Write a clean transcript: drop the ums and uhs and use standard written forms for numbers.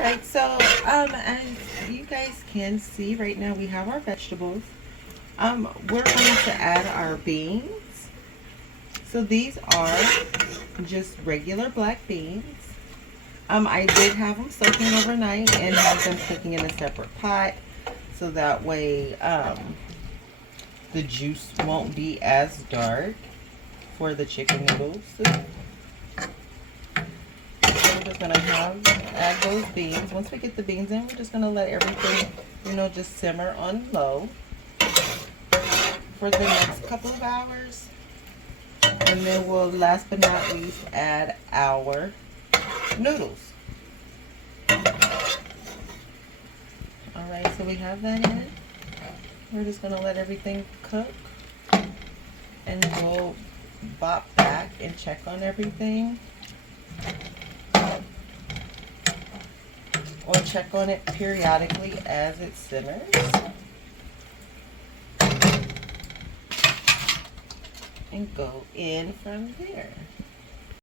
right, so as you guys can see right now, we have our vegetables. We're going to add our beans. So these are just regular black beans. I did have them soaking overnight and have them cooking in a separate pot, so that way the juice won't be as dark for the chicken noodles. So we're just gonna add those beans. Once we get the beans in, we're just gonna let everything, just simmer on low for the next couple of hours. And then we'll, last but not least, add our noodles. Alright, so we have that in. We're just gonna let everything cook. And we'll bop back and check on everything. Or check on it periodically as it simmers. And go in from there.